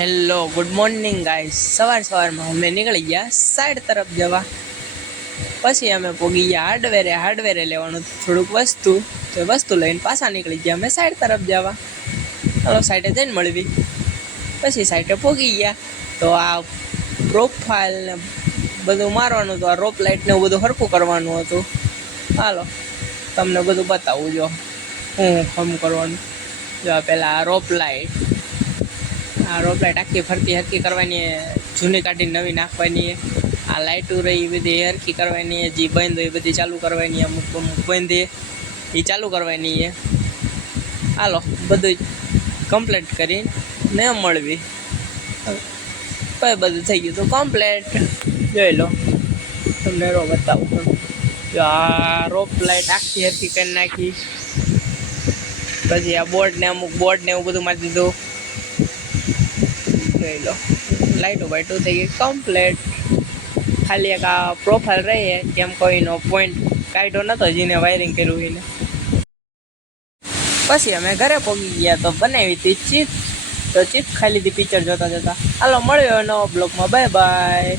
Hello good morning guys. સવારમાં અમે નીકળી ગયા સાઈડ તરફ જવા। પછી અમે પોગી ગયા હાર્ડવેરે લેવાનું થોડુંક વસ્તુ લઈને પાછા નીકળી ગયા અમે સાઈડ તરફ જવા। ચાલો સાઈડે જઈને મળવી। પછી સાઈડે પોગી ગયા તો આ પ્રોફાઇલ ને બધું મારવાનું હતું, આ રોપ લાઇટ ને બધું હરખું કરવાનું હતું। હાલો તમને બધું બતાવું, જો હું હમ કરવાનું। જો પેલા આ રોપ લાઇટ આખી ફરતી હરખી કરવાની, જૂની કાઢીને નવી નાખવાની। આ લાઇટો રહી એ બધી હરખી કરવાની, જે બંધ હોય એ બધી ચાલુ કરવાની, અમુક બંધ એ ચાલુ કરવાની। હાલો બધું કમ્પ્લીટ કરીને મળવી। બધું થઈ ગયું તો કમ્પ્લીટ। જોઈ લો તમને બતાવું। જો આ રોપ લાઇટ આખી હરખી કરી નાખી। પછી આ બોર્ડ ને અમુક બોર્ડ ને એવું બધું મારી દીધું। જોઈ લો લાઇટો બાઇટો થઈ ગઈ કમ્પ્લીટ। ખાલી એક આ પ્રોફાઇલ રહી કેમ કોઈનો પોઈન્ટ કાઢ્યો નતો જેને વાયરિંગ કર્યું એને। પછી અમે ઘરે પહોંચી ગયા તો બનાવી હતી ચિપ્સ, તો ચિપ્સ ખાઈ લીધી પિક્ચર જોતા જોતા। હાલો મળ્યો નવો બ્લોગમાં, બાય બાય।